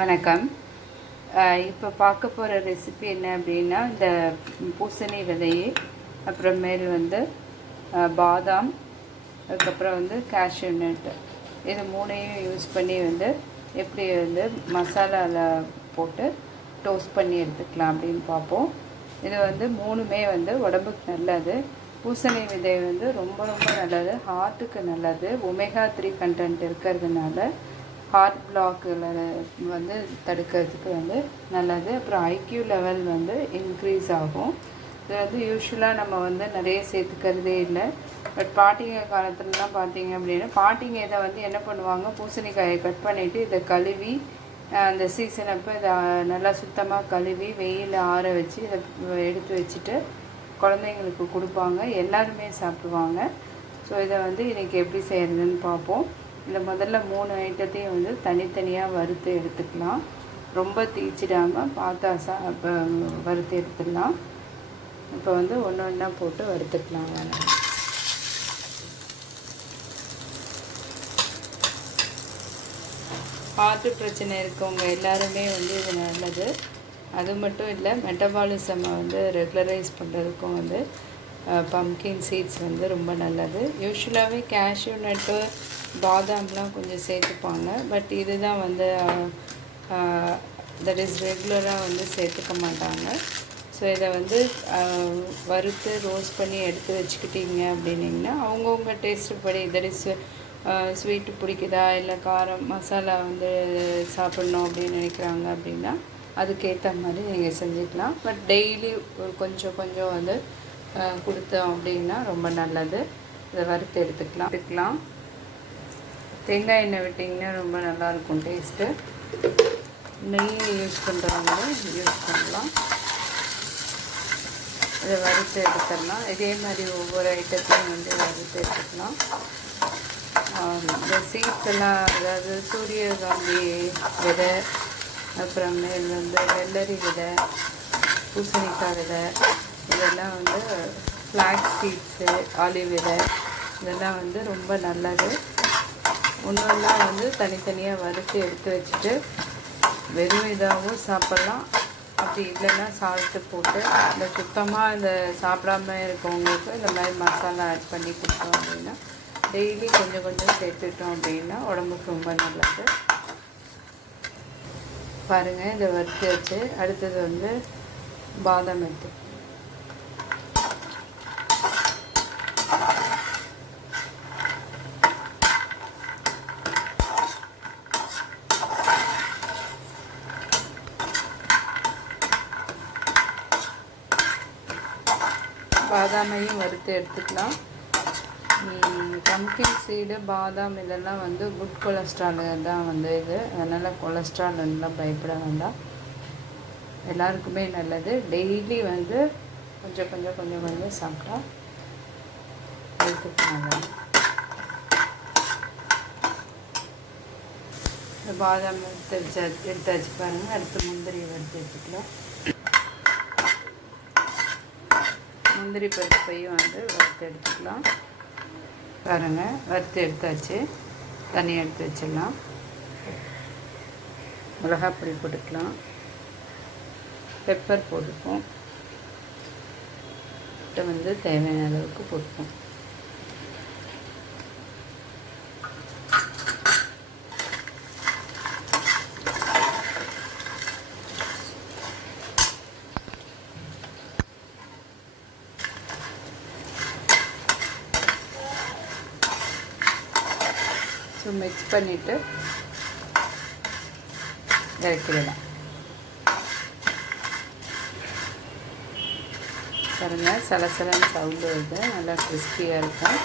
வணக்கம். இப்போ பார்க்க போகிற ரெசிபி என்ன அப்படின்னா, இப்போ பார்க்க போகிற ரெசிபி என்ன அப்படின்னா, இந்த பூசணி விதை, அப்புறமேல் பாதாம், அதுக்கப்புறம் கேஷ்யூ நட்டு, இது மூணையும் யூஸ் பண்ணி எப்படி மசாலாவில் போட்டு டோஸ்ட் பண்ணி எடுத்துக்கலாம் அப்படின்னு பார்ப்போம். இது மூணுமே உடம்புக்கு நல்லது. பூசணி விதை ரொம்ப ரொம்ப நல்லது, ஹார்ட்டுக்கு நல்லது. ஒமேகா 3 கண்டென்ட் இருக்கிறதுனால ஹார்ட் பிளாக்கில் தடுக்கிறதுக்கு நல்லது. அப்புறம் ஐக்யூ லெவல் இன்க்ரீஸ் ஆகும். இது யூஸ்வலாக நம்ம நிறைய சேர்த்துக்கிறதே இல்லை. பட் பாட்டிங்க காலத்துலலாம் பார்த்தீங்க அப்படின்னா, பாட்டிங்க இதை என்ன பண்ணுவாங்க, பூசணிக்காயை கட் பண்ணிவிட்டு இதை கழுவி அந்த சீசன் அப்போ இதை நல்லா சுத்தமாக கழுவி வெயில் ஆற வச்சு இதை எடுத்து வச்சுட்டு குழந்தைங்களுக்கு கொடுப்பாங்க. எல்லாருமே சாப்பிடுவாங்க. ஸோ இதை இன்றைக்கி எப்படி செய்கிறதுன்னு பார்ப்போம். இந்த முதல்ல 3 ஐட்டத்தையும் தனித்தனியாக வறுத்து எடுத்துக்கலாம். ரொம்ப தீச்சிடாமல் பார்த்தா வறுத்து எடுத்துடலாம். இப்போ ஒன்று ஒன்றா போட்டு வறுத்துக்கலாம். ஹார்ட் பிரச்சனை இருக்கவங்க எல்லாருமே இது நல்லது. அது மட்டும் இல்லை, மெட்டபாலிசமை ரெகுலரைஸ் பண்ணுறதுக்கும் பம்கின் சீட்ஸ் ரொம்ப நல்லது. யூஸ்வலாகவே கேஷ்யூ நட்டு, பாதாம்லாம் கொஞ்சம் சேர்த்துப்பாங்க. பட் இதுதான் தட் இஸ் ரெகுலராக சேர்த்துக்க மாட்டாங்க. ஸோ இதை வறுத்து ரோஸ்ட் பண்ணி எடுத்து வச்சுக்கிட்டிங்க அப்படின்னிங்கன்னா, அவங்கவுங்க டேஸ்ட்டு படி, தட் இஸ் ஸ்வீட்டு பிடிக்குதா, இல்லை காரம் மசாலா சாப்பிட்ணும் அப்படின்னு நினைக்கிறாங்க அப்படின்னா அதுக்கேற்ற மாதிரி நீங்கள் செஞ்சுக்கலாம். பட் டெய்லி ஒரு கொஞ்சம் கொடுத்தோம் அப்படின்னா ரொம்ப நல்லது. இதை வறுத்து எடுத்துக்கலாம். தேங்காய் எண்ணெய் விட்டிங்கன்னா ரொம்ப நல்லாயிருக்கும் டேஸ்ட்டு. நெய் யூஸ் பண்ணுறவங்க யூஸ் பண்ணலாம். இதை வறுத்து எடுத்துடலாம். இதே மாதிரி ஒவ்வொரு ஐட்டத்தையும் வறுத்து எடுத்துக்கலாம். இந்த சீட்ஸ் எல்லாம், அதாவது சூரியகாந்தி விதை, அப்புறமேல் வெள்ளரி விதை, பூசணிக்காய் விதை, இதெல்லாம் ஃப்ளாக்ஸ் சீட்ஸு, ஆலிவ் விதை, இதெல்லாம் ரொம்ப நல்லது. ஒன்றெல்லாம் தனித்தனியாக வறுத்து எடுத்து வச்சுட்டு வெறும் இதாகவும் சாப்பிட்லாம். அப்படி இல்லைன்னா சால்ட்டு போட்டு, இந்த சுத்தமாக இந்த சாப்பிடாம இருக்கவங்களுக்கு இந்த மாதிரி மசாலா ஆட் பண்ணி கொடுத்தோம் அப்படின்னா, டெய்லி கொஞ்சம் சேர்த்துட்டோம் அப்படின்னா உடம்புக்கு ரொம்ப நல்லது. பாருங்கள், இதை வறுத்து வச்சு அடுத்தது பாதாம் எடுத்து பாதாமையும் வறுத்து எடுத்துக்கலாம். பம்கின் சீடு, பாதாம் இதெல்லாம் குட் கொலஸ்ட்ரால் தான் இது. அதனால் கொலஸ்ட்ரால் பயப்பட வேண்டாம், எல்லாருக்குமே நல்லது. டெய்லி கொஞ்சம் சாப்பிட்டா ஹெல்த்துக்கு நல்லது. இந்த பாதாம் எடுத்தாச்சு பாருங்கள். அடுத்து முந்திரியை வறுத்து எடுத்துக்கலாம். முந்திரி பருப்பையும் வறுத்து எடுத்துக்கலாம். பாருங்கள், வறுத்து எடுத்தாச்சு. தனியாக எடுத்து வச்சிடலாம். மிளகாப்பொடி போட்டுக்கலாம். பெப்பர் போட்டுப்போம். தேவையான அளவுக்கு போட்டுப்போம். ஸோ மிக்ஸ் பண்ணிவிட்டு இறக்கிடலாம். பாருங்கள், சலசலன்னு சவுண்டு வருது. நல்லா கிறிஸ்பியாக இருக்கும்.